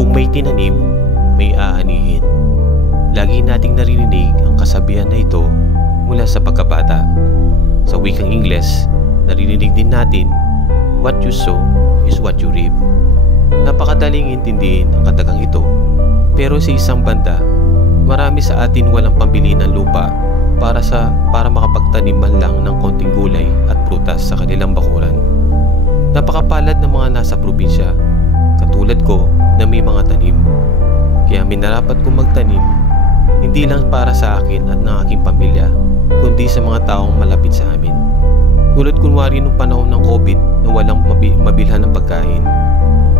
Kung may tinanim, may aanihin. Lagi nating naririnig ang kasabihan na ito mula sa pagkabata. Sa wikang Ingles, naririnig din natin, what you sow is what you reap. Napakadaling intindihin ang katagang ito, pero sa isang banda, marami sa atin walang pambili ng lupa para makapagtanim man lang ng konting gulay at prutas sa kanilang bakuran. Napakapalad ng mga nasa probinsya, katulad ko na may mga tanim. Kaya minarapat kong magtanim, hindi lang para sa akin at ng aking pamilya, kundi sa mga taong malapit sa amin. Tulad kunwari nung panahon ng COVID na walang mabilhan ng pagkain,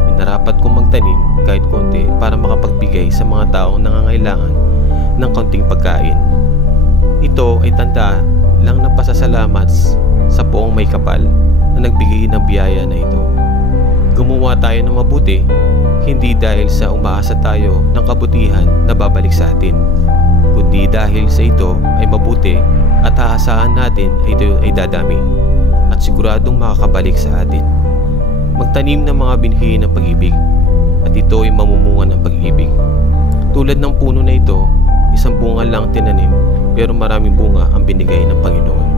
minarapat kong magtanim kahit konti para makapagbigay sa mga taong nangangailangan ng konting pagkain. Ito ay tanda lang ng pasasalamat sa poong may kapal na nagbigay ng biyaya na ito. Gumawa tayo ng mabuti, hindi dahil sa umaasa tayo ng kabutihan na babalik sa atin, kundi dahil sa ito ay mabuti at aasahan natin ay ito ay dadami at siguradong makakabalik sa atin. Magtanim ng mga binhi ng pag-ibig at ito ay mamumunga ng pag-ibig. Tulad ng puno na ito, isang bunga lang tinanim pero maraming bunga ang binigay ng Panginoon.